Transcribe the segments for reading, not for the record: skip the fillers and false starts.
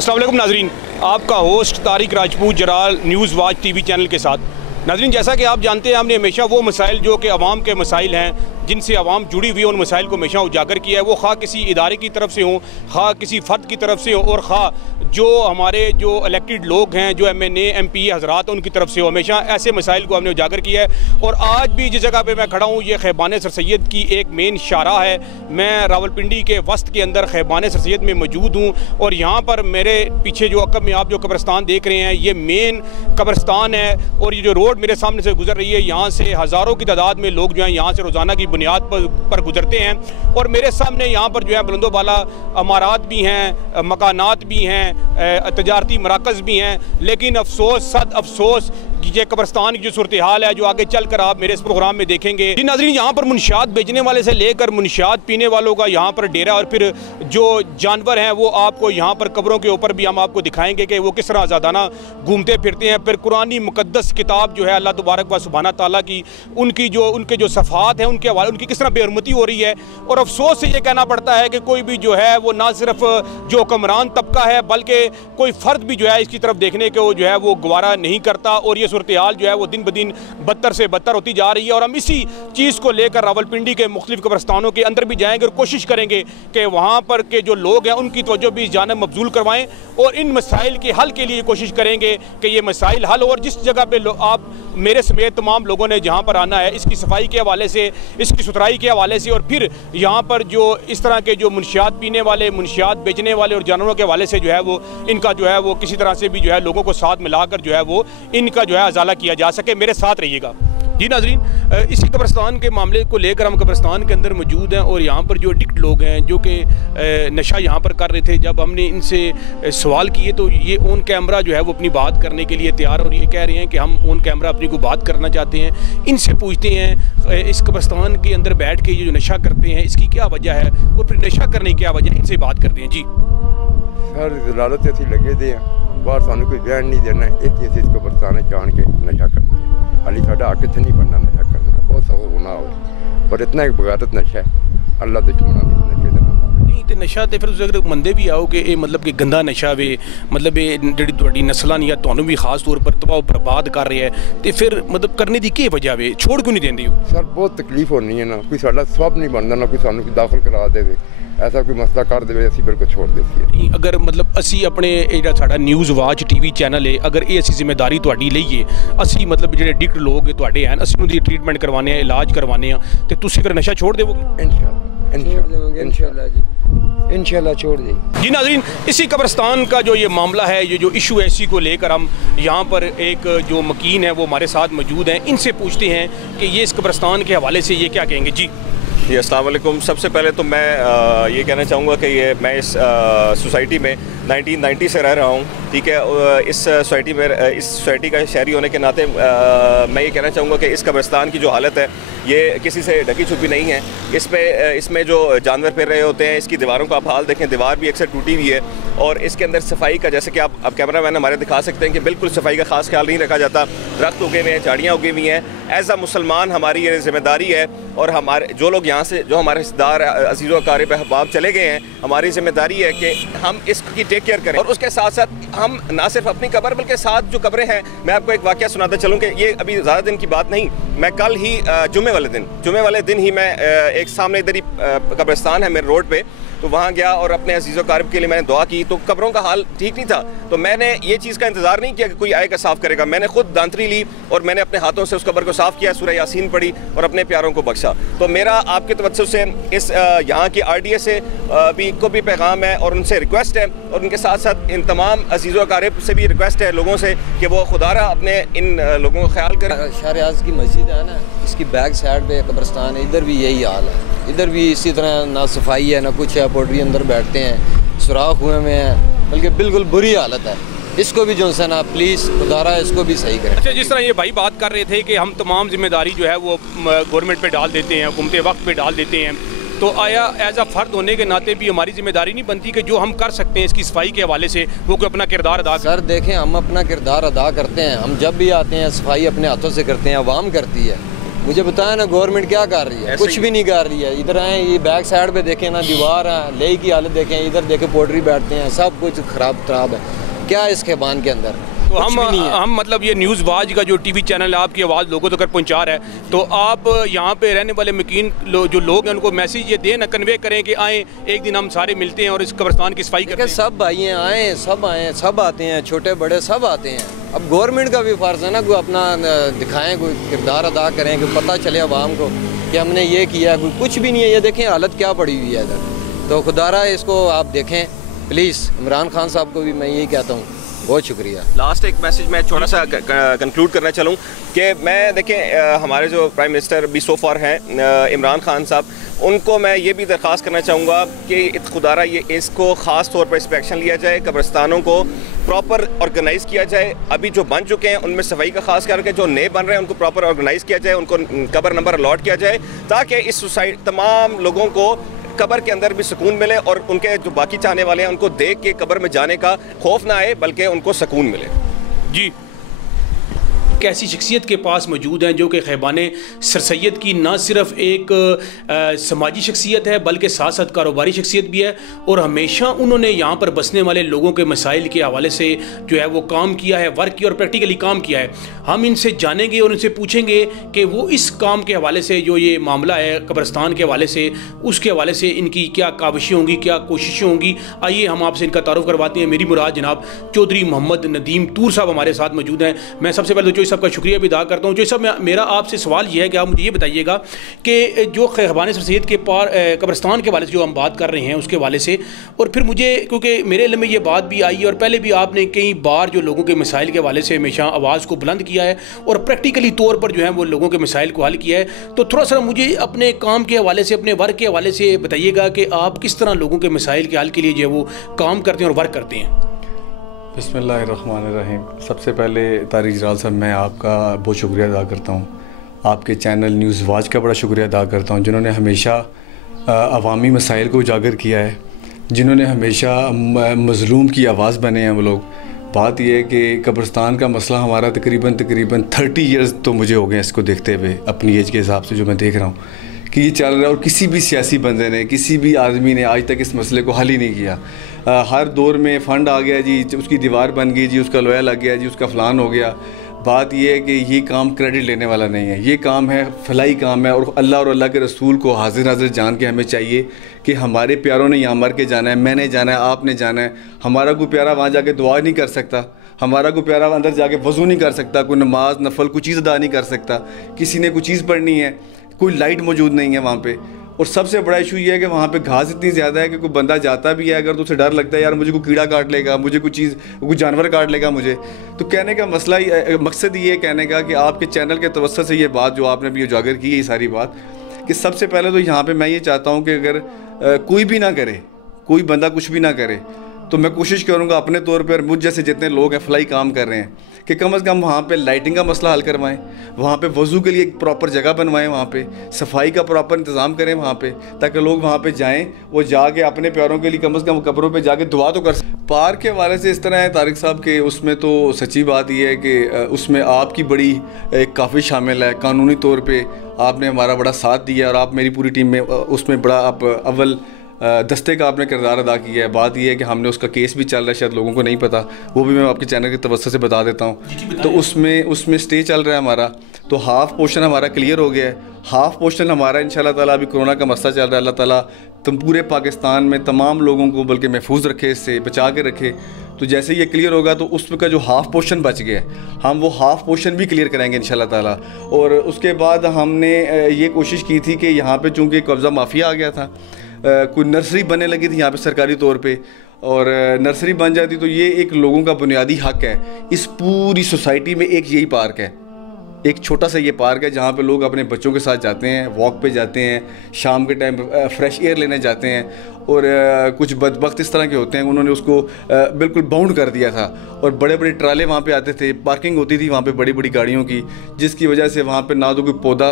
अस्सलाम वालेकुम नाजरीन, आपका होस्ट तारिक राजपूत जराल न्यूज़ वाच टीवी चैनल के साथ। नाजरीन, जैसा कि आप जानते हैं, हमने हमेशा वो मसाइल जो कि अवाम के मसाइल हैं, जिनसे अवाम जुड़ी हुई है, उन मसाइल को हमेशा उजागर किया है। वो खा किसी इदारे की तरफ से हो, खा किसी फ़र्द की तरफ से हो, और खा जो हमारे जो इलेक्टेड लोग हैं, जो MNA MP हज़रात हैं, उनकी तरफ से हो। हमेशा ऐसे मसाइल को हमने उजागर किया है। और आज भी जिस जगह पर मैं खड़ा हूँ, ये खैबान सर सैयद की एक मेन शाहराह है। मैं रावलपिंडी के वस्त के अंदर खैबान सर सैयद में मौजूद हूँ, और यहाँ पर मेरे पीछे जो अकब में आप जो कब्रिस्तान देख रहे हैं, ये मेन कब्रिस्तान है। और ये जो रोड मेरे सामने से गुजर रही है, यहाँ से हज़ारों की तादाद में लोग जो हैं यहाँ से रोज़ाना की बुनियाद पर गुजरते हैं। और मेरे सामने यहाँ पर जो है बुलंदो बाला अमारात भी हैं, मकानात भी हैं, तजारती मराकज़ भी हैं। लेकिन अफसोस, सद अफसोस, ये कब्रिस्तान की जो सूरत हाल है, जो आगे चल कर आप मेरे इस प्रोग्राम में देखेंगे। जी नाज़रीन, यहाँ पर मुनशियात बेचने वाले से लेकर मुनशियात पीने वालों का यहाँ पर डेरा, और फिर जो जानवर हैं वो आपको यहाँ पर कब्रों के ऊपर भी हम आपको दिखाएंगे कि वो किस तरह आज़ादाना घूमते फिरते हैं। फिर कुरानी मुक़द्दस किताब जो है अल्लाह तबारक व सुब्हाना ताला की, उनके जो सफ़ात हैं, उनके हवाले उनकी किस तरह बेहरमती हो रही है। और अफसोस से ये कहना पड़ता है कि कोई भी जो है वो ना सिर्फ जो हुक्मरान तबका है, बल्कि कोई फ़र्द भी जो है इसकी तरफ देखने को जो है वो गवारा नहीं करता। और ये सूरत हाल जो है वो दिन ब दिन बदतर से बदतर होती जा रही है। और हम इसी चीज़ को लेकर रावलपिंडी के मुख्तलिफ कब्रिस्तानों के अंदर भी जाएंगे और कोशिश करेंगे कि वहाँ पर के जो लोग हैं उनकी तवज्जो भी इस जानिब मबजूल करवाएं, और इन मसाइल के हल के लिए कोशिश करेंगे कि ये मसाइल हल हो। और जिस जगह पे आप मेरे समेत तमाम लोगों ने जहाँ पर आना है, इसकी सफाई के हवाले से, इसकी सुथराई के हवाले से, और फिर यहाँ पर जो इस तरह के जो मुनशियात पीने वाले, मुनशियात बेचने वाले और जानवरों के हवाले से जो है वो इनका जो है वो किसी तरह से भी जो है लोगों को साथ मिलाकर जो है वो इनका जो है अजाला किया जा सके। मेरे साथ रहिएगा। जी नाज़रीन, इसी कब्रिस्तान के मामले को लेकर हम कब्रिस्तान के अंदर मौजूद हैं, और यहाँ पर जो एडिक्ट लोग हैं जो कि नशा यहाँ पर कर रहे थे, जब हमने इनसे सवाल किए तो ये ऑन कैमरा जो है वो अपनी बात करने के लिए तैयार, और ये कह रहे हैं कि हम ऑन कैमरा अपनी को बात करना चाहते हैं। इनसे पूछते हैं इस कब्रिस्तान के अंदर बैठ के ये जो नशा करते हैं इसकी क्या वजह है, और फिर नशा करने की क्या वजह है, इनसे बात करते हैं। जी सर, जलालत ऐसी लगे दे बाहर सानू कोई बयान नहीं देना, एक ही इस कब्रिस्तान चाण के नशा करते हैं। अली साढ़ा हक च नहीं बनना नशा करना, बहुत सौ गुनाह हो, पर इतना एक बगारत नशा है अल्लाह दुश्मना नशे नहीं। तो नशा तो फिर अगर मंदे भी आओ कि मतलब कि गंदा नशा वे, मतलब ये जी थोड़ी नस्लां या तुहानू भी खास तौर पर तबाह बर्बाद कर रहे हैं, तो फिर मतलब करने की क्या वजह वे, छोड़ क्यों नहीं देंगे हो? सर, बहुत तकलीफ होनी है ना, कोई साडा स्वब नहीं बनता ना, कोई सानू दाखिल करा दे, ऐसा कोई मसला कर दे असी बिल्कुल छोड़ देती है। अगर मतलब असी अपने जो साडा न्यूज़ वाच टीवी चैनल है, अगर ये असी जिम्मेदारी तुहाडी लईए, असी मतलब जो एडिक्ट लोग तुहाडे हैं, असी उनकी ट्रीटमेंट करवाने, इलाज करवाने, तो तुसी फिर नशा छोड़ देवोगे? इंशाल्लाह छोड़ देंगे। जी नाज़रीन, इसी कब्रिस्तान का जो ये मामला है, ये जो इशू है, इसी को लेकर हम यहाँ पर एक जो मकीन है वो हमारे साथ मौजूद हैं, इनसे पूछते हैं कि ये इस कब्रिस्तान के हवाले से ये क्या कहेंगे। जी अस्सलाम वालेकुम। सबसे पहले तो मैं ये कहना चाहूँगा कि मैं इस सोसाइटी में 1990 से रह रहा हूँ, ठीक है। इस सोसाइटी का शहरी होने के नाते मैं ये कहना चाहूँगा कि इस कब्रिस्तान की जो हालत है ये किसी से ढकी छुपी नहीं है। इसमें जो जानवर फिर रहे होते हैं, इसकी दीवारों का आप हाल देखें, दीवार भी अक्सर टूटी हुई है, और इसके अंदर सफाई का, जैसे कि आप कैमरा मैन हमारे दिखा सकते हैं कि बिल्कुल सफाई का खास ख्याल नहीं रखा जाता। दरख्त उगे हुए हैं, झाड़ियाँ उगी हुई हैं। एज अ मुसलमान हमारी ये जिम्मेदारी है, और हमारे जो लोग यहाँ से, जो हमारे रिश्तेदार अजीज़ व अकारिब अहबाब चले गए हैं, हमारी जिम्मेदारी है कि हम इसकी टेक केयर करें। और उसके साथ साथ हम ना सिर्फ अपनी कब्र बल्कि साथ जो कब्रें हैं, मैं आपको एक वाक़या सुनाता चलूँ कि ये अभी ज़्यादा दिन की बात नहीं, मैं कल ही जुमे वाले दिन ही मैं एक सामने इधर ही कब्रिस्तान है मेरे रोड पे, तो वहाँ गया और अपने अजीज़ो कारब के लिए मैंने दुआ की, तो कब्रों का हाल ठीक नहीं था। तो मैंने ये चीज़ का इंतज़ार नहीं किया कि कोई आएगा साफ़ करेगा, मैंने खुद दांतरी ली और मैंने अपने हाथों से उस कब्र को साफ़ किया, सूरह यासीन पढ़ी और अपने प्यारों को बख्शा। तो मेरा आपके तवज्जुह से इस यहाँ की RDA से भी पैगाम है, और उनसे रिक्वेस्ट है, और उनके साथ साथ इन तमाम अजीज़ो कारब से भी रिक्वेस्ट है लोगों से कि वो खुदारा अपने इन लोगों का ख्याल करें। शाहरियाज की मस्जिद है ना, इसकी बैक साइड पे कब्रिस्तान है, इधर भी यही हाल है। इधर भी इसी तरह ना सफाई है ना कुछ है, पोल्ट्री अंदर बैठते हैं, सुराख हुए में हैं, बल्कि बिल्कुल बुरी हालत है। इसको भी जो है ना प्लीज़ खुदारा इसको भी सही करें। अच्छा, जिस तरह ये भाई बात कर रहे थे कि हम तमाम जिम्मेदारी जो है वो गवर्नमेंट पे डाल देते हैं, हुकूमत वक्त पे डाल देते हैं, तो आया एज अ फ़र्द होने के नाते भी हमारी जिम्मेदारी नहीं बनती कि जो हम कर सकते हैं इसकी सफाई के हवाले से वो कोई अपना किरदार अदा सर देखें, हम अपना किरदार अदा करते हैं। हम जब भी आते हैं सफाई अपने हाथों से करते हैं, आवाम करती है, मुझे बताया ना गवर्नमेंट क्या कर रही है, कुछ भी नहीं कर रही है। इधर आए, ये बैक साइड पे देखें ना, दीवार है, लेई की हालत देखें, इधर देखें पोल्ट्री बैठते हैं, सब कुछ खराब है। क्या है इस खेबान के अंदर? तो हम मतलब ये न्यूज़ वाज का जो टीवी चैनल है आपकी आवाज़ लोगों तक पहुंचा रहा है, तो आप यहाँ पे रहने वाले मकीन जो लोग हैं उनको मैसेज ये दें ना, कन्वे करें कि आए एक दिन हम सारे मिलते हैं और इस कब्रिस्तान की सफाई करते हैं। सब भाई आए, सब आते हैं, छोटे बड़े सब आते हैं। अब गवर्नमेंट का भी फ़र्ज़ है ना, कोई अपना दिखाएं, कोई किरदार अदा करें कि पता चले आवाम को कि हमने ये किया। कोई कुछ भी नहीं है, ये देखें हालत क्या पड़ी हुई है इधर। तो खुदारा इसको आप देखें प्लीज़। इमरान खान साहब को भी मैं यही कहता हूँ, बहुत शुक्रिया। लास्ट एक मैसेज मैं थोड़ा सा कंक्लूड करना चलूँ कि मैं देखें हमारे जो प्राइम मिनिस्टर भी सो फार हैं इमरान खान साहब, उनको मैं ये भी दरख्वास्त करना चाहूँगा कि खुदारा ये इसको ख़ास तौर पर इस पर एक्शन लिया जाए, कब्रिस्तानों को प्रॉपर ऑर्गेनाइज़ किया जाए। अभी जो बन चुके हैं उनमें सफाई का खास करके, जो नए बन रहे हैं उनको प्रॉपर ऑर्गेनाइज़ किया जाए, उनको कब्र नंबर अलॉट किया जाए, ताकि इस सोसाइटी तमाम लोगों को कब्र के अंदर भी सुकून मिले और उनके जो बाकी चाहने वाले हैं उनको देख के कब्र में जाने का खौफ ना आए, बल्कि उनको सुकून मिले। जी, एक ऐसी शख्सियत के पास मौजूद हैं जो कि ख़ैबान सर सैयद की ना सिर्फ एक समाजी शख्सियत है बल्कि साथ साथ कारोबारी शख्सियत भी है, और हमेशा उन्होंने यहाँ पर बसने वाले लोगों के मसाइल के हवाले से जो है वो काम किया है, वर्क किया और प्रैक्टिकली काम किया है। हम इनसे जानेंगे और इनसे पूछेंगे कि वो इस काम के हवाले से जो ये मामला है कब्रिस्तान के हवाले से, उसके हवाले से इनकी क्या काविशें होंगी, क्या कोशिशें होंगी। आइए हम आपसे इनका तारुफ करवाते हैं। मेरी मुराद जनाब चौधरी मोहम्मद नदीम तूर साहब हमारे साथ मौजूद हैं। मैं सबसे पहले तो सबका शुक्रिया भी अदा करता हूँ। जो सब मेरा आपसे सवाल यह है कि आप मुझे ये बताइएगा कि जो ख़ैबान सर सैयद के पार कब्रिस्तान के हवाले से जो हम बात कर रहे हैं उसके हवाले से, और फिर मुझे क्योंकि मेरे इल्म में ये बात भी आई और पहले भी आपने कई बार जो लोगों के मसाइल के हवाले से हमेशा आवाज़ को बुलंद किया है और प्रैक्टिकली तौर पर जो है वो लोगों के मसाइल को हल किया है। तो थोड़ा सा मुझे अपने काम के हवाले से, अपने वर्क के हवाले से बताइएगा कि आप किस तरह लोगों के मसाइल के हल के लिए जो है वो काम करते हैं और वर्क करते हैं। बिस्मिल्लाहिर्रहमानिर्रहीम। सबसे पहले तारिक जलाल साहब, मैं आपका बहुत शुक्रिया अदा करता हूँ। आपके चैनल न्यूज़ वाच का बड़ा शुक्रिया अदा करता हूँ, जिन्होंने हमेशा अवामी मसाइल को उजागर किया है, जिन्होंने हमेशा मज़लूम की आवाज़ बने हैं वो लोग। बात यह है कि कब्रिस्तान का मसला हमारा तकरीबन 30 ईयर्स तो मुझे हो गए इसको देखते हुए, अपनी एज के हिसाब से जो मैं देख रहा हूँ कि ये चल रहा है, और किसी भी सियासी बंदे ने, किसी भी आदमी ने आज तक इस मसले को हल ही नहीं किया। हर दौर में फ़ंड आ गया जी, उसकी दीवार बन गई जी, उसका लोया लग गया जी, उसका फ़लान हो गया। बात यह है कि ये काम क्रेडिट लेने वाला नहीं है, ये काम है फलाई काम है, और अल्लाह के रसूल को हाजिर नाजिर जान के हमें चाहिए कि हमारे प्यारों ने यहाँ मर के जाना है, मैंने जाना है, आपने जाना है। हमारा कोई प्यारा वहाँ जाके दुआ नहीं कर सकता, हमारा कोई प्यारा अंदर जाके वज़ू नहीं कर सकता, कोई नमाज नफल कोई चीज़ अदा नहीं कर सकता, किसी ने कोई चीज़ पढ़नी है, कोई लाइट मौजूद नहीं है वहाँ पे। और सबसे बड़ा इशू ये है कि वहाँ पे घास इतनी ज़्यादा है कि कोई बंदा जाता भी है अगर तो उसे डर लगता है यार मुझे कोई कीड़ा काट लेगा, मुझे कोई जानवर काट लेगा मुझे। तो कहने का मसला मकसद ये कहने का कि आपके चैनल के तवज्जो से ये बात जो आपने भी उजागर की है, ये सारी बात कि सबसे पहले तो यहाँ पर मैं ये चाहता हूँ कि अगर कोई भी ना करे, कोई बंदा कुछ भी ना करे, तो मैं कोशिश करूँगा अपने तौर पर मुझ जैसे जितने लोग हैं फलाई काम कर रहे हैं कि कम से कम वहाँ पे लाइटिंग का मसला हल करवाएं, वहाँ पे वज़ू के लिए एक प्रॉपर जगह बनवाएं, वहाँ पे सफाई का प्रॉपर इंतज़ाम करें वहाँ पे, ताकि लोग वहाँ पे जाएं, वो जाके अपने प्यारों के लिए कम से कम कब्रों पे जाके दुआ तो कर सकें। पार्क के हवाले से इस तरह है तारिक साहब के, उसमें तो सच्ची बात यह है कि उसमें आपकी बड़ी काफ़ी शामिल है। कानूनी तौर पर आपने हमारा बड़ा साथ दिया और आप मेरी पूरी टीम में उसमें बड़ा आप अव्वल दस्ते का आपने किरदार अदा किया है। बात यह है कि हमने उसका केस भी चल रहा है, शायद लोगों को नहीं पता, वो भी मैं आपके चैनल के तवज्जो से बता देता हूँ। तो उसमें स्टे चल रहा है हमारा, तो हाफ़ पोर्शन हमारा क्लियर हो गया है। हाफ़ पोर्शन हमारा इंशाल्लाह ताला, अभी कोरोना का मसला चल रहा है, अल्लाह ताला तुम पूरे पाकिस्तान में तमाम लोगों को बल्कि महफूज रखे, इससे बचा के रखे। तो जैसे ये क्लियर होगा तो उसका जो हाफ़ पोर्शन बच गया हम वो हाफ़ पोर्शन भी क्लियर कराएंगे इंशाल्लाह ताला। और उसके बाद हमने ये कोशिश की थी कि यहाँ पे चूँकि कब्ज़ा माफिया आ गया था, कोई नर्सरी बनने लगी थी यहाँ पे सरकारी तौर पे, और नर्सरी बन जाती तो ये एक लोगों का बुनियादी हक़ है। इस पूरी सोसाइटी में एक यही पार्क है, एक छोटा सा ये पार्क है जहाँ पे लोग अपने बच्चों के साथ जाते हैं, वॉक पे जाते हैं, शाम के टाइम फ्रेश एयर लेने जाते हैं। और कुछ बदबख्त इस तरह के होते हैं, उन्होंने उसको बिल्कुल बाउंड कर दिया था और बड़े बड़े ट्राले वहाँ पे आते थे, पार्किंग होती थी वहाँ पे बड़ी बड़ी गाड़ियों की, जिसकी वजह से वहाँ पे ना तो कोई पौधा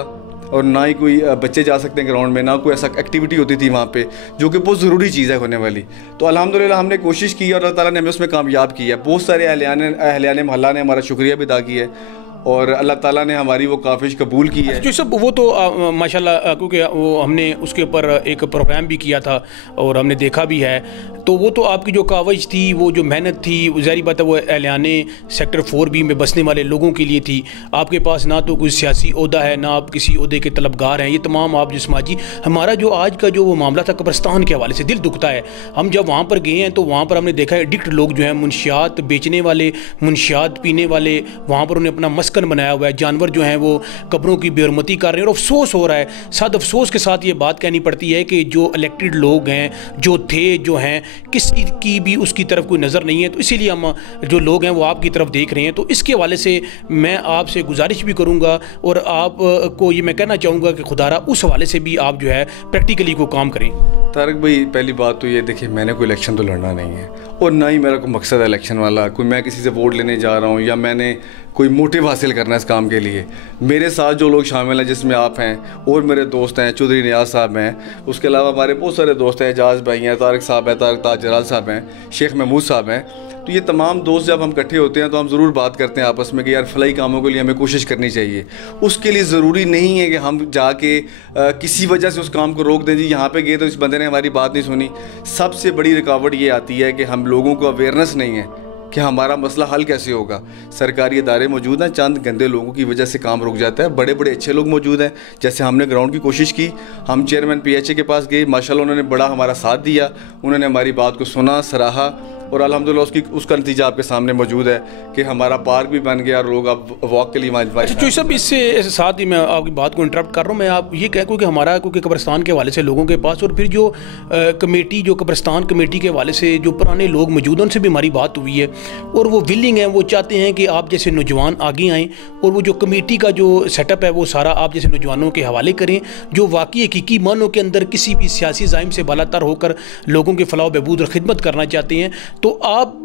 और ना ही कोई बच्चे जा सकते हैं ग्राउंड में, ना कोई ऐसा एक्टिविटी होती थी वहाँ पे, जो कि बहुत ज़रूरी चीज़ है होने वाली। तो अल्हम्दुलिल्लाह हमने कोशिश की और अल्लाह ताला ने हमें उसमें कामयाब किया। बहुत सारे अहलियान मोहल्ला ने हमारा शुक्रिया भी अदा किया है। और अल्लाह ताला ने हमारी वो काविश कबूल की है। जो सब वो तो माशाल्लाह, क्योंकि वो हमने उसके ऊपर एक प्रोग्राम भी किया था और हमने देखा भी है, तो वो तो आपकी जो काविश थी, वो जो मेहनत थी, ज़ाहिर बात है वो एहलियाने सेक्टर 4B में बसने वाले लोगों के लिए थी। आपके पास ना तो कोई सियासी ओहदा है, ना आप किसी ओहदे के तलबगार हैं, ये तमाम आप जो समाजी। हमारा जो आज का जो वो मामला था कब्रिस्तान के हवाले से, दिल दुखता है। हम जब वहाँ पर गए हैं तो वहाँ पर हमने देखा है एडिक्ट लोग जो हैं, मुनशियात बेचने वाले, मुनशियात पीने वाले, वहाँ पर उन्हें अपना मस्कन बनाया हुआ है। जानवर जो हैं वो कब्रों की बेहरमती कर रहे हैं और अफसोस हो रहा है। साथ अफसोस के साथ ये बात कहनी पड़ती है कि जो इलेक्टेड लोग हैं, जो थे, जो हैं, किसी की भी उसकी तरफ कोई नज़र नहीं है। तो इसीलिए हम जो लोग हैं वो आपकी तरफ देख रहे हैं। तो इसके हवाले से मैं आपसे गुजारिश भी करूँगा और आपको ये मैं कहना चाहूँगा कि खुदारा उस हवाले से भी आप जो है प्रैक्टिकली को काम करें। तारक भाई, पहली बात तो ये देखिए, मैंने कोई इलेक्शन तो लड़ना नहीं है और ना ही मेरा कोई मकसद है इलेक्शन वाला, कोई मैं किसी से वोट लेने जा रहा हूँ या मैंने कोई मोटिव हासिल करना है इस काम के लिए। मेरे साथ जो लोग शामिल हैं, जिसमें आप हैं और मेरे दोस्त हैं, चौधरी नियाज साहब हैं, उसके अलावा हमारे बहुत सारे दोस्त हैं, एजाज भाई हैं, तारक साहब हैं, तारक ताज जलाल साहब हैं, शेख महमूद साहब हैं। तो ये तमाम दोस्त जब हम इकट्ठे होते हैं तो हम ज़रूर बात करते हैं आपस में कि यार फलाई कामों के लिए हमें कोशिश करनी चाहिए। उसके लिए ज़रूरी नहीं है कि हम जाके किसी वजह से उस काम को रोक दें, जी यहाँ पे गए तो इस बंदे ने हमारी बात नहीं सुनी। सबसे बड़ी रुकावट ये आती है कि हम लोगों को अवेयरनेस नहीं है कि हमारा मसला हल कैसे होगा। सरकारी इदारे मौजूद हैं, चंद गंदे लोगों की वजह से काम रुक जाता है। बड़े बड़े अच्छे लोग मौजूद हैं, जैसे हमने ग्राउंड की कोशिश की, हम चेयरमैन PHA के पास गए, माशाल्लाह उन्होंने बड़ा हमारा साथ दिया, उन्होंने हमारी बात को सुना, सराहा और अल्हम्दुलिल्लाह उसका नतीजा आपके सामने मौजूद है कि हमारा पार्क भी बन गया और लोग अब वॉक के लिए अच्छा सब इससे साथ ही मैं आपकी बात को इंटरप्ट कर रहा हूँ। मैं आप ये कह कि हमारा क्योंकि कब्रिस्तान के हवाले से लोगों के पास और फिर जो कमेटी, जो कब्रिस्तान कमेटी के हवाले से जो पुराने लोग मौजूद हैं, उनसे भी हमारी बात हुई है और वो विलिंग हैं, वो चाहते हैं कि आप जैसे नौजवान आगे आएँ और वो जो कमेटी का जो सेटअप है वो सारा आप जैसे नौजवानों के हवाले करें, जो वाकई हकीकी मानों के अंदर किसी भी सियासी ज़ाइम से बालातर होकर लोगों के फलाह बहबूद और खिदमत करना चाहते हैं। तो आप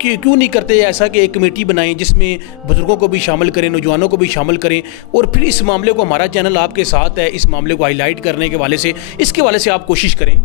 क्यों नहीं करते ऐसा कि एक कमेटी बनाएं जिसमें बुजुर्गों को भी शामिल करें, नौजवानों को भी शामिल करें और फिर इस मामले को, हमारा चैनल आपके साथ है, इस मामले को हाईलाइट करने के वाले से, इसके वाले से आप कोशिश करें।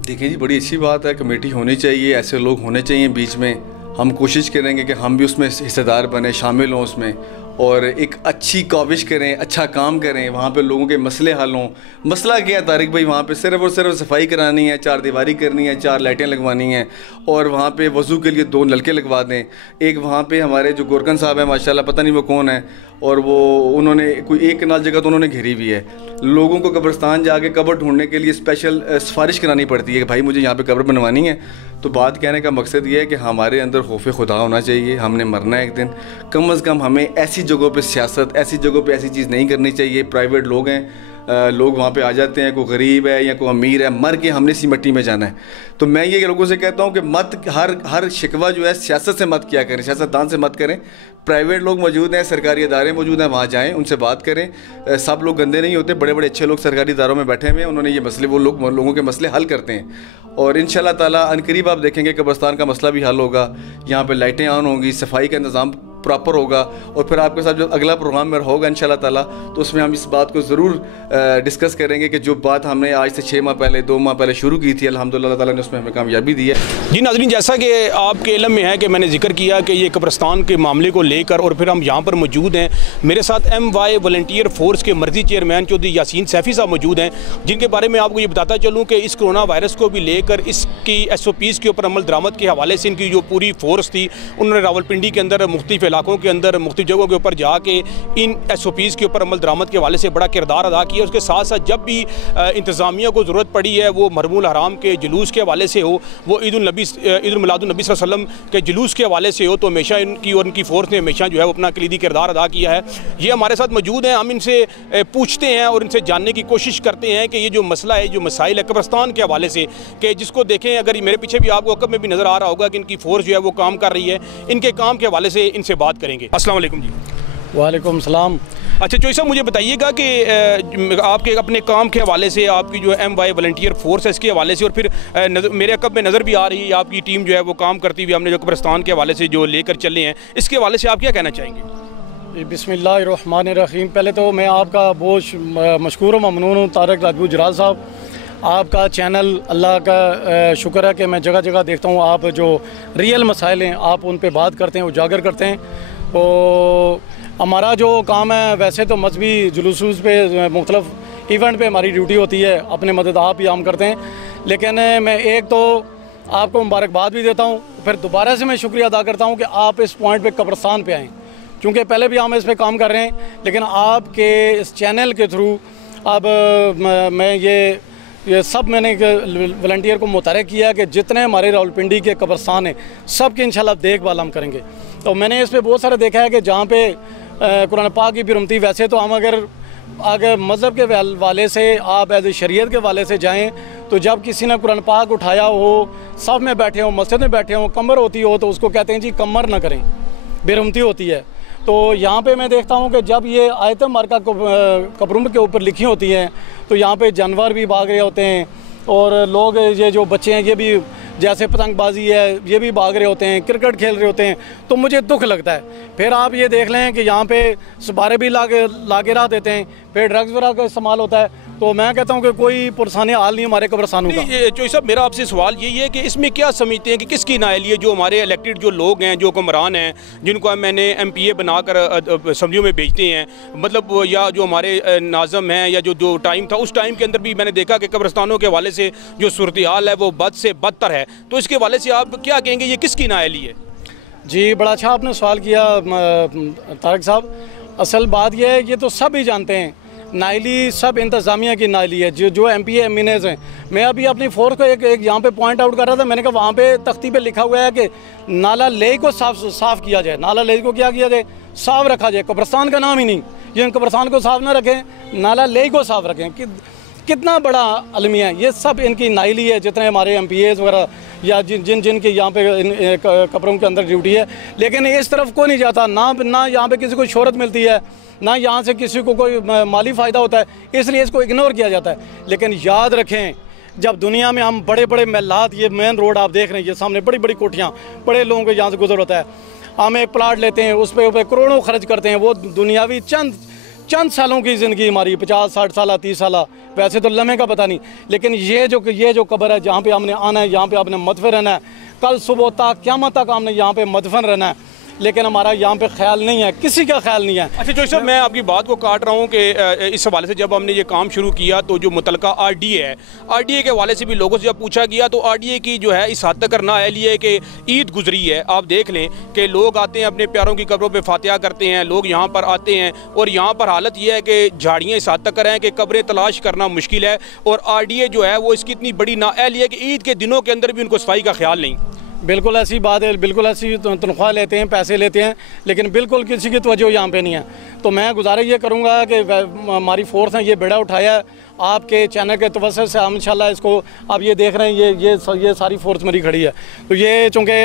देखिए जी, बड़ी अच्छी बात है, कमेटी होनी चाहिए, ऐसे लोग होने चाहिए बीच में। हम कोशिश करेंगे कि हम भी उसमें हिस्सेदार बने, शामिल हों उसमें और एक अच्छी काविश करें, अच्छा काम करें, वहाँ पे लोगों के मसले हल हों। मसला क्या है तारिक भाई, वहाँ पे सिर्फ और सिर्फ सफाई करानी है, 4 दीवारी करनी है, 4 लाइटें लगवानी हैं और वहाँ पे वज़ू के लिए 2 नलके लगवा दें। एक वहाँ पे हमारे जो गोरकन साहब हैं माशाल्लाह, पता नहीं वो कौन है, और वो उन्होंने कोई एक कनाल जगह तो उन्होंने घेरी हुई है। लोगों को कब्रिस्तान जाके कब्र ढूंढने के लिए स्पेशल सिफारिश करानी पड़ती है कि भाई मुझे यहाँ पे कब्र बनवानी है। तो बात कहने का मकसद ये है कि हमारे अंदर खौफ खुदा होना चाहिए, हमने मरना है एक दिन, कम अज़ कम हमें ऐसी जगहों पे सियासत, ऐसी जगहों पे ऐसी चीज़ नहीं करनी चाहिए। प्राइवेट लोग हैं, लोग वहाँ पे आ जाते हैं, कोई गरीब है या कोई अमीर है, मर के हमने इसी मिट्टी में जाना है। तो मैं ये लोगों से कहता हूँ कि मत हर शिकवा जो है सियासत से मत किया करें, सियासतदान से मत करें। प्राइवेट लोग मौजूद हैं, सरकारी इदारे मौजूद हैं, वहाँ जाएँ, उनसे बात करें। सब लोग गंदे नहीं होते, बड़े बड़े अच्छे लोग सरकारी इदारों में बैठे हुए हैं, उन्होंने ये मसले, वो लोगों के मसले हल करते हैं और इंशाल्लाह ताला अनकरीब आप देखेंगे कब्रिस्तान का मसला भी हल होगा। यहाँ पे लाइटें ऑन होंगी, सफाई का इंतज़ाम प्रॉपर होगा और फिर आपके साथ जो अगला प्रोग्राम में होगा इंशाल्लाह ताला, तो उसमें हम इस बात को ज़रूर डिस्कस करेंगे कि जो बात हमने आज से 6 माह पहले, 2 माह पहले शुरू की थी, अल्हम्दुलिल्लाह ताला ने उसमें हमें कामयाबी दी है। जी नाज़रीन, जैसा कि आपके इल्म में है कि मैंने जिक्र किया कि ये कब्रिस्तान के मामले को लेकर और फिर हम यहाँ पर मौजूद हैं, मेरे साथ MY वॉलंटियर फोर्स के मर्जी चेयरमैन चौधरी यासीन सैफ़ी साहब मौजूद हैं, जिनके बारे में आपको ये बताता चलूँ कि इस कोरोना वायरस को भी लेकर इसकी SOPs के ऊपर अमल दरामद के हवाले से इनकी जो पूरी फोर्स थी, उन्होंने रावलपिंडी के अंदर मुख्तलिफ इलाकों के अंदर मुख्तलिफ जगहों के ऊपर जाके इन SOPs के ऊपर अमल दरामद के हवाले से बड़ा किरदार अदा किया। उसके साथ साथ जब भी इंतज़ामिया को ज़रूरत पड़ी है, वो मरहूमुल हराम के जुलूस के हवाले से हो, वो ईद उल मिलादुन नबी सल्लल्लाहु अलैहि वसल्लम के जुलूस के हवाले से हो, तो हमेशा इनकी और इनकी फ़ोर्स ने हमेशा जो है वो अपना कलीदी किरदार अदा किया है। ये हमारे साथ मौजूद हैं, हम इनसे पूछते हैं और इनसे जानने की कोशिश करते हैं कि ये जो मसला है, जो मसाइल है कब्रिस्तान के हवाले से, कि जिसको देखें, अगर मेरे पीछे भी आपको अकब में भी नज़र आ रहा होगा कि इनकी फ़ोर्स जो है वो काम कर रही है, इनके काम के हवाले से इनसे बात करेंगे। अस्सलाम वालेकुम जी। वालेकुम सलाम। अच्छा चौधरी साहब, मुझे बताइएगा कि आपके अपने काम के हवाले से, आपकी जो MY वॉलंटियर फोर्स है इसके हवाले से, और फिर मेरे अकब में नज़र भी आ रही है आपकी टीम जो है वो काम करती हुई, हमने जो कब्रिस्तान के हवाले से जो लेकर चले हैं, इसके हवाले से आप क्या कहना चाहेंगे? बिस्मिल्लाहिर्रहमानिर्रहीम। पहले तो मैं आपका बहुत मशकूर व ममनून हूँ तारक राजपूत जलाल साहब। आपका चैनल, अल्लाह का शुक्र है कि मैं जगह जगह देखता हूँ, आप जो रियल मसाइल हैं आप उन पे बात करते हैं, उजागर करते हैं। तो हमारा जो काम है वैसे तो मजहबी जुलूस पे मुख्तलिफ इवेंट पे हमारी ड्यूटी होती है, अपने मदद आप ही हम करते हैं। लेकिन मैं एक तो आपको मुबारकबाद भी देता हूँ, फिर दोबारा से मैं शुक्रिया अदा करता हूँ कि आप इस पॉइंट पे कब्रिस्तान पे आएँ, क्योंकि पहले भी हम इस पे काम कर रहे हैं, लेकिन आपके इस चैनल के थ्रू अब मैं ये सब मैंने वॉलंटियर को मुतहरिक किया कि जितने हमारे रावलपिंडी के कब्रिस्तान हैं सब की इंशाल्लाह देखभाल हम करेंगे। तो मैंने इस पे बहुत सारा देखा है कि जहाँ पे कुरान पाक की बिरमती, वैसे तो हम अगर मज़हब के वाले से आप एज शरीयत के वाले से जाएं तो जब किसी ने कुरान पाक उठाया हो, सब में बैठे हो, मस्जिद में बैठे हो, कमर होती हो तो उसको कहते हैं जी कमर ना करें, बेरहमती होती है। तो यहाँ पे मैं देखता हूँ कि जब ये आयत मार्का कब्रों के ऊपर लिखी होती हैं तो यहाँ पे जानवर भी भाग रहे होते हैं और लोग, ये जो बच्चे हैं ये भी जैसे पतंगबाजी है ये भी भाग रहे होते हैं, क्रिकेट खेल रहे होते हैं, तो मुझे दुख लगता है। फिर आप ये देख लें कि यहाँ पे सबारे भी लागे रह देते हैं, फिर ड्रग्स वगैरह का इस्तेमाल होता है। तो मैं कहता हूँ कि कोई पुरसाने हाल नहीं हमारे कब्रिस्तानों का। चौधरी साहब, मेरा आपसे सवाल यही है कि इसमें क्या समझते हैं कि किसकी नाअहली है? जो हमारे इलेक्टेड जो लोग हैं, जो हुक्मरान हैं, जिनको मैंने MPA बनाकर असम्बलियों में भेजते हैं, मतलब या जो हमारे नाज़म हैं, या जो टाइम था उस टाइम के अंदर भी मैंने देखा कि कब्रिस्तानों के हवाले से जो सूरत हाल है वो बद से बदतर है, तो इसके हवाले से आप क्या कहेंगे, ये किसकी नाअहली है? जी, बड़ा अच्छा आपने सवाल किया तारक साहब। असल बात यह है, ये तो सब ही जानते हैं, नाइली सब इंतज़ामिया की नाइली है, जो MPA MNAs हैं। मैं अभी अपनी फोर्स को एक यहाँ पे पॉइंट आउट कर रहा था, मैंने कहा वहाँ पे तख्ती पे लिखा हुआ है कि नाला लेई को साफ़ किया जाए, नाला लेई को क्या किया जाए, साफ़ रखा जाए। कब्रिस्तान का नाम ही नहीं, ये कब्रिस्तान को साफ़ ना रखें, नाला लेई को साफ़ रखें। कितना बड़ा अलमिया है, ये सब इनकी नाइली है, जितने हमारे MPAs वगैरह या जिनकी यहाँ पे कब्रों के अंदर ड्यूटी है। लेकिन इस तरफ को नहीं जाता, ना यहाँ पे किसी को शोहरत मिलती है, ना यहाँ से किसी को कोई माली फ़ायदा होता है, इसलिए इसको इग्नोर किया जाता है। लेकिन याद रखें, जब दुनिया में हम बड़े बड़े महलात, ये मेन रोड आप देख रहे हैं, ये सामने बड़ी बड़ी कोठियाँ, बड़े लोगों के यहाँ से गुजर होता है, हम एक प्लाट लेते हैं, उस पर करोड़ों खर्च करते हैं, वो दुनियावी चंद सालों की ज़िंदगी हमारी 50-60 साल 30 साल, वैसे तो लम्हे का पता नहीं। लेकिन ये जो कब्र है जहाँ पे हमने आना है, यहाँ पे आपने मदफन रहना है, कल सुबह तक क़यामत तक हमने यहाँ पे मदफन रहना है, लेकिन हमारा यहाँ पे ख्याल नहीं है, किसी का ख्याल नहीं है। अच्छा चौधरी साहब, मैं आपकी बात को काट रहा हूँ कि इस हवाले से जब हमने ये काम शुरू किया तो जो मुतलका RDA है, RDA के हवाले से भी लोगों से जब पूछा गया तो RDA की जो है इस हद तक करना है लिए कि ईद गुजरी है, आप देख लें कि लोग आते हैं अपने प्यारों की कब्रों पर फातिहा करते हैं, लोग यहाँ पर आते हैं और यहाँ पर हालत यह है कि झाड़ियाँ इस हद तक कर हैं कि कब्रें तलाश करना मुश्किल है, और RDA जो है वो इसकी इतनी बड़ी नाअहली है कि ईद के दिनों के अंदर भी उनको सफाई का ख्याल नहीं। बिल्कुल ऐसी बात है, बिल्कुल ऐसी तनख्वाह लेते हैं, पैसे लेते हैं, लेकिन बिल्कुल किसी की तवज्जो यहाँ पे नहीं है। तो मैं गुजारिश ये करूँगा कि हमारी फोर्स ने ये बेड़ा उठाया है, आपके चैनल के तवज्जो से हम इंशाल्लाह इसको, आप ये देख रहे हैं, ये सारी फोर्स मेरी खड़ी है। तो ये चूँकि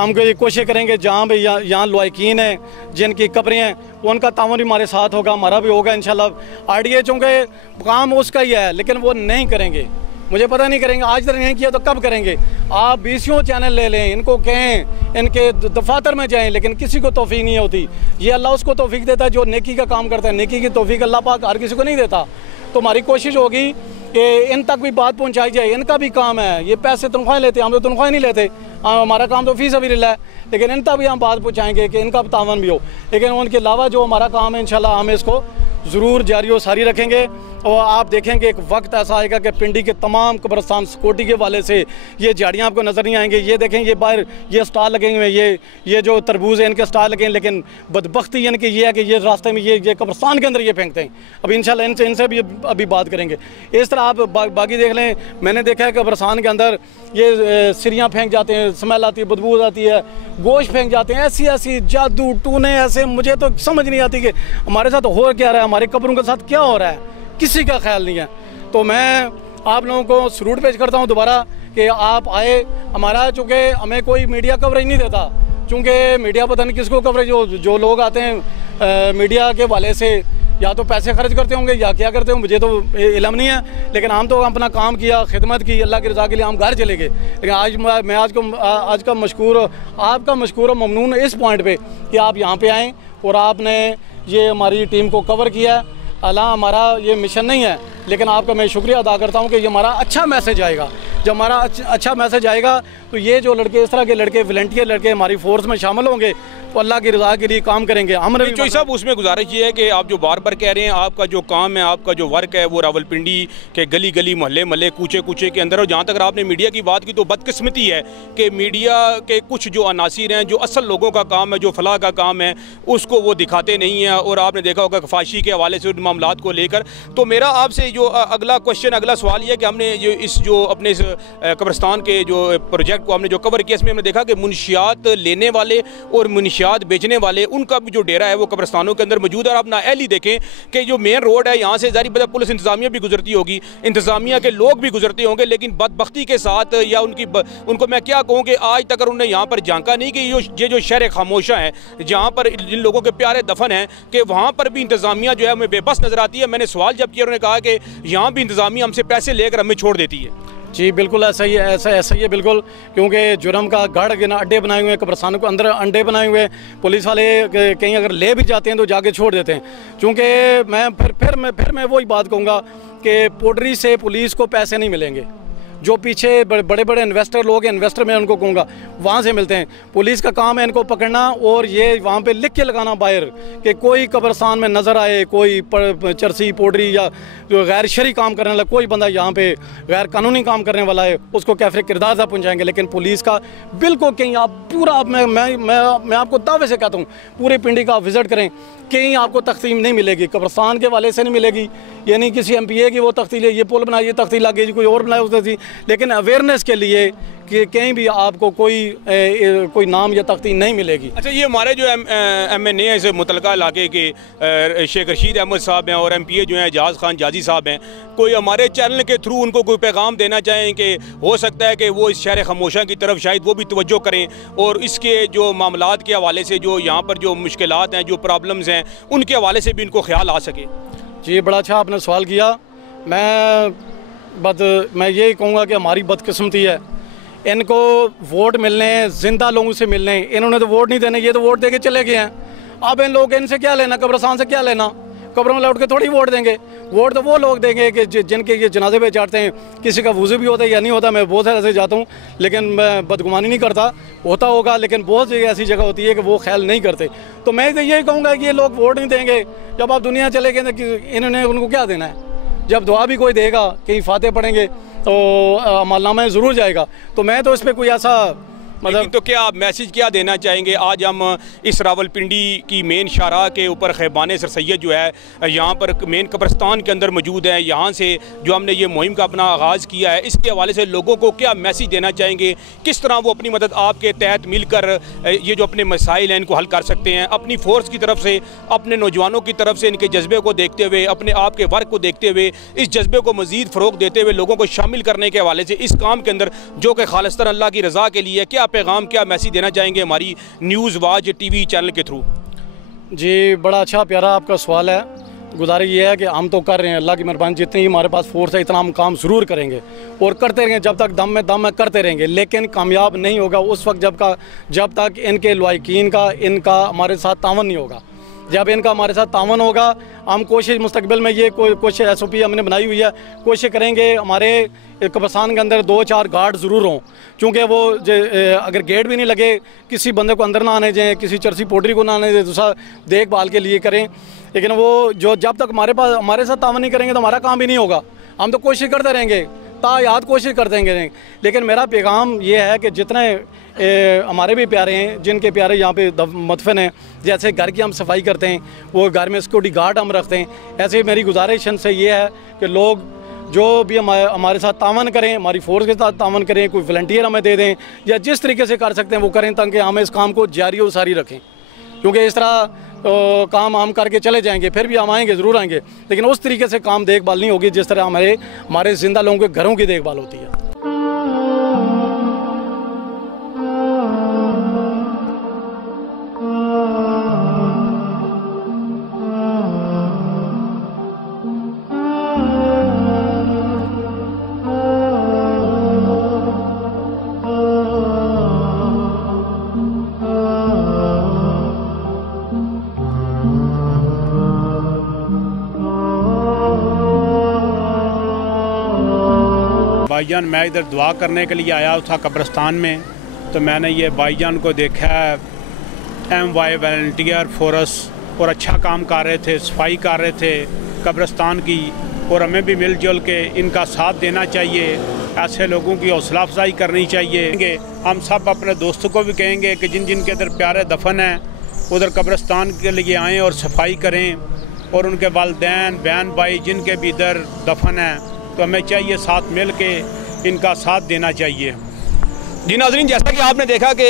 हम ये कोशिश करेंगे जहाँ भी यहाँ लवाकिन हैं, जिनकी कब्रें हैं, उनका तावन भी हमारे साथ होगा, हमारा भी होगा इंशाल्लाह। RDA चूँकि काम उसका ही है, लेकिन वो नहीं करेंगे, मुझे पता नहीं करेंगे, आज तक नहीं किया तो कब करेंगे। आप 20 चैनल ले लें, इनको कहें इनके दफातर में जाएं, लेकिन किसी को तौफीक नहीं होती। ये अल्लाह उसको तौफीक देता है जो नेकी का काम करता है, नेकी की तौफीक अल्लाह पाक हर किसी को नहीं देता। तो हमारी कोशिश होगी कि इन तक भी बात पहुंचाई जाए, इनका भी काम है, ये पैसे तनख्वाहें लेते हैं, हम तो तनख्वाहें नहीं लेते, हमारा काम तो फ़ी सबिलिल्लाह है, लेकिन इन तक भी हम बात पहुँचाएँगे कि इनका तावन भी हो। लेकिन उनके अलावा जो हमारा काम है इंशाल्लाह हम इसको ज़रूर जारी व सारी रखेंगे। और आप देखेंगे एक वक्त ऐसा आएगा कि पिंडी के तमाम कब्रिस्तान सिक्योरिटी के वाले से ये झाड़ियाँ आपको नज़र नहीं आएंगे। ये देखें, ये बाहर ये स्टॉल लगे हुए हैं, ये जो तरबूज है इनके स्टॉल लगे हैं, लेकिन बदबख्ती इनकी ये है कि ये रास्ते में ये कब्रिस्तान के अंदर ये फेंकते हैं। अब इंशाल्लाह इनसे भी अभी बात करेंगे। इस तरह आप बाकी देख लें, मैंने देखा है कब्रिस्तान के अंदर ये सिरियाँ फेंक जाते हैं, स्मेल आती है, बदबू आती है, गोश्त फेंक जाते हैं, ऐसी जादू टूने ऐसे, मुझे तो समझ नहीं आती कि हमारे साथ हो क्या रहा है, हमारे कब्रों के साथ क्या हो रहा है, किसी का ख्याल नहीं है। तो मैं आप लोगों को सलूट पेश करता हूँ दोबारा कि आप आए। हमारा चूँकि हमें कोई मीडिया कवरेज नहीं देता, चूँकि मीडिया पता नहीं किसको कवरेज, जो लोग आते हैं मीडिया के वाले से या तो पैसे खर्च करते होंगे या क्या करते होंगे, मुझे तो इल्म नहीं है। लेकिन हम तो अपना काम किया, खिदमत की, अल्लाह की रज़ा के लिए हम घर चले गए। लेकिन आज मैं आज का आपका मशकूर और ममनून इस पॉइंट पे कि आप यहाँ पे आएँ और आपने ये हमारी टीम को कवर किया। अल्लाह हमारा ये मिशन नहीं है, लेकिन आपका मैं शुक्रिया अदा करता हूँ कि ये हमारा अच्छा मैसेज आएगा। जब हमारा अच्छा मैसेज आएगा तो ये जो लड़के, इस तरह के लड़के, वॉलंटियर लड़के हमारी फोर्स में शामिल होंगे तो अल्लाह की रज़ा के लिए काम करेंगे। हमने चौधरी साहब उसमें गुजारिश ये है कि आप जो बार बार कह रहे हैं आपका जो काम है, आपका जो वर्क है वो रावलपिंडी के गली गली, मोहल्ले मोहल्ले, कूचे कूचे के अंदर, और जहाँ तक आपने मीडिया की बात की तो बदकिस्मती है कि मीडिया के कुछ जो अनासिर हैं, जो असल लोगों का काम है, जो फलाह का काम है, उसको वो दिखाते नहीं हैं। और आपने देखा होगा कि फाशी के हवाले से उन मामलात को लेकर। तो मेरा आपसे जो अगला क्वेश्चन, अगला सवाल ये है कि हमने जो अपने इस कब्रिस्तान के जो प्रोजेक्ट को हमने जो कवर किया, इसमें हमने देखा कि मुनशियात लेने वाले और मुनशियात बेचने वाले, उनका भी जो डेरा है वो कब्रिस्तानों के अंदर मौजूद है। और आप नाअहल ही देखें कि जो मेन रोड है यहाँ से जारी बता पुलिस इंतजामिया भी गुजरती होगी, इंतजामिया के लोग भी गुजरते होंगे, लेकिन बदबख्ती के साथ या उनको मैं क्या कहूँ कि आज तक उन्होंने यहाँ पर झांका नहीं कि ये जो शहर खामोशा है, जहाँ पर जिन लोगों के प्यारे दफन हैं, कि वहाँ पर भी इंतजामिया जो है हमें बेबस नज़र आती है। मैंने सवाल जब किया, उन्होंने कहा कि यहाँ भी इंतजामिया हमसे पैसे लेकर हमें छोड़ देती है। जी बिल्कुल ऐसा ही है, ऐसा ही है बिल्कुल, क्योंकि जुर्म का गढ़ अड्डे बनाए हुए हैं, कब्रिस्तानों के अंदर अड्डे बनाए हुए हैं। पुलिस वाले कहीं अगर ले भी जाते हैं तो जाके छोड़ देते हैं। चूँकि फिर मैं वही बात कहूँगा कि पोटरी से पुलिस को पैसे नहीं मिलेंगे। जो पीछे बड़े बड़े इन्वेस्टर लोग हैं, इन्वेस्टर मैं उनको कहूँगा, वहाँ से मिलते हैं। पुलिस का काम है इनको पकड़ना और ये वहाँ पे लिख के लगाना बाहर कि कोई कब्रिस्तान में नज़र आए, कोई चरसी पोटरी या जो गैर शरई काम करने वाला कोई बंदा यहाँ पे गैर कानूनी काम करने वाला है, उसको कैफरे किरदार तक पहुँचाएंगे। लेकिन पुलिस का बिल्कुल कहीं आप पूरा मैं आपको दावे से कहता हूँ, पूरे पिंडी का आप विज़िट करें, कहीं आपको तख्तीम नहीं मिलेगी, कब्रिस्तान के वाले से नहीं मिलेगी। यानी किसी MPA की वो तख्ती ये पुल बनाई, ये तख्ती लग गई, कोई और बनाए उसने थी, लेकिन अवेयरनेस के लिए कि कहीं भी आपको कोई नाम या तख्ती नहीं मिलेगी। अच्छा, ये हमारे जो MNA है इस मुतलका इलाके के शेख रशीद अहमद साहब हैं और MPA जो हैं एजाज खान जाजी साहब हैं, कोई हमारे चैनल के थ्रू उनको कोई पैगाम देना चाहें कि हो सकता है कि वो इस शहर खामोशा की तरफ शायद वो भी तवज्जो करें और इसके जो मामलात के हवाले से जो यहाँ पर जो मुश्किलात हैं, जो प्रॉब्लम्स हैं, उनके हवाले से भी इनको ख्याल आ सके। जी बड़ा अच्छा आपने सवाल किया। मैं यही कहूँगा कि हमारी बदकिस्मती है, इनको वोट मिलने, ज़िंदा लोगों से मिलने, इन्होंने तो वोट नहीं देने, ये तो वोट दे के चले गए हैं। अब इन लोग इनसे क्या लेना, कब्रिस्तान से क्या लेना, कब्रों में लौट के थोड़ी वोट देंगे। वोट तो वो लोग देंगे कि जिनके ये जनाजे पे चाटते हैं। किसी का वुज़ू भी होता है या नहीं होता, मैं बहुत सारे ऐसे जाता हूँ, लेकिन मैं बदगुमानी नहीं करता, होता होगा, लेकिन बहुत सी ऐसी जगह होती है कि वो ख्याल नहीं करते। तो मैं तो यही कहूँगा कि ये लोग वोट नहीं देंगे। जब आप दुनिया चले गए तो इन्होंने उनको क्या देना है। जब दुआ भी कोई देगा, कहीं फाते पढ़ेंगे तो अमलनामा में ज़रूर जाएगा। तो मैं तो इस पर कोई ऐसा मतलब तो क्या मैसेज क्या देना चाहेंगे? आज हम इस रावलपिंडी की मेन शाहराह के ऊपर खैबान सर सैयद जो है यहाँ पर मेन कब्रिस्तान के अंदर मौजूद है, यहाँ से जो हमने ये मुहिम का अपना आगाज़ किया है, इसके हवाले से लोगों को क्या मैसेज देना चाहेंगे? किस तरह वो अपनी मदद आपके तहत मिलकर ये जो अपने मसाइल हैं इनको हल कर सकते हैं? अपनी फ़ोर्स की तरफ से, अपने नौजवानों की तरफ से इनके जज्बे को देखते हुए, अपने आप के वर्क को देखते हुए, इस जज्बे को मज़ीद फ़रोग़ देते हुए लोगों को शामिल करने के हवाले से इस काम के अंदर जो कि खालिस्तान अल्लाह की रज़ा के लिए, क्या पैगाम, क्या मैसेज देना चाहेंगे हमारी न्यूज़ वाच TV चैनल के थ्रू? जी बड़ा अच्छा प्यारा आपका सवाल है। गुजारिश ये है कि हम तो कर रहे हैं, अल्लाह की मेहरबानी, जितनी ही हमारे पास फोर्स है इतना हम काम ज़रूर करेंगे और करते रहेंगे, जब तक दम में करते रहेंगे। लेकिन कामयाब नहीं होगा उस वक्त जब तक इनके लवाकिन का, इनका हमारे साथ तावन नहीं होगा। जब इनका हमारे साथ तावन होगा, हम कोशिश मुस्तकबिल में ये कोशिश SOP हमने बनाई हुई है, कोशिश करेंगे हमारे कब्रिस्तान के अंदर 2-4 गार्ड ज़रूर हों, क्योंकि वो अगर गेट भी नहीं लगे, किसी बंदे को अंदर ना आने दें, किसी चरसी पोटरी को ना आने दें, दूसरा देखभाल के लिए करें। लेकिन वो जब तक हमारे साथ तावन नहीं करेंगे तो हमारा काम भी नहीं होगा। हम तो कोशिश करते रहेंगे, तायाद कोशिश करते रहेंगे। लेकिन मेरा पैगाम ये है कि जितने हमारे भी प्यारे हैं, जिनके प्यारे यहाँ पे मदफन हैं, जैसे घर की हम सफाई करते हैं, वो घर में सिक्योरिटी गार्ड हम रखते हैं, ऐसे मेरी गुजारिश से ये है कि लोग जो भी हमारे साथ तावन करें, हमारी फोर्स के साथ तावन करें, कोई वॉलंटियर हमें दे दें या जिस तरीके से कर सकते हैं वो करें, ताकि हम इस काम को जारी और सारी रखें। क्योंकि इस तरह काम हम करके चले जाएंगे, फिर भी हम आएंगे, ज़रूर आएंगे, लेकिन उस तरीके से काम देखभाल नहीं होगी जिस तरह हमारे ज़िंदा लोगों के घरों की देखभाल होती है। भाईजान मैं इधर दुआ करने के लिए आया था कब्रिस्तान में, तो मैंने ये भाईजान को देखा है MY वॉलंटियर फोर्स और अच्छा काम कर रहे थे, सफाई कर रहे थे कब्रिस्तान की, और हमें भी मिलजुल के इनका साथ देना चाहिए। ऐसे लोगों की हौसला अफजाई करनी चाहिए। हम सब अपने दोस्तों को भी कहेंगे कि जिन जिन के इधर प्यारे दफन हैं उधर कब्रिस्तान के लिए आएँ और सफाई करें, और उनके वालिदैन बहन भाई जिनके भी इधर दफन हैं तो हमें चाहिए साथ मिल के इनका साथ देना चाहिए। जी नाज़रीन, जैसा कि आपने देखा कि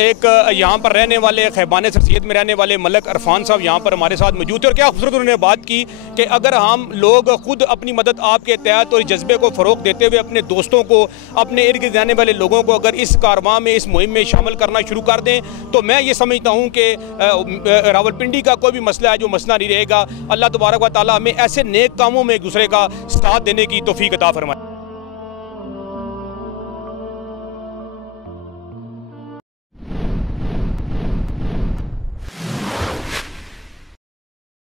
एक यहाँ पर रहने वाले खैबान सरसियत में रहने वाले मलक अरफान साहब यहाँ पर हमारे साथ मौजूद थे, और क्या खूबसूरत उन्होंने बात की कि अगर हम लोग खुद अपनी मदद आपके तहत और जज्बे को फ़रोग़ देते हुए अपने दोस्तों को, अपने इर्द गिर्द रहने वाले लोगों को अगर इस कारवां में, इस मुहिम में शामिल करना शुरू कर दें, तो मैं ये समझता हूँ कि रावलपिंडी का कोई भी मसला है जो मसला नहीं रहेगा। अल्लाह तबारक व तआला हमें ऐसे नेक कामों में एक दूसरे का साथ देने की तौफीक अता फरमाए।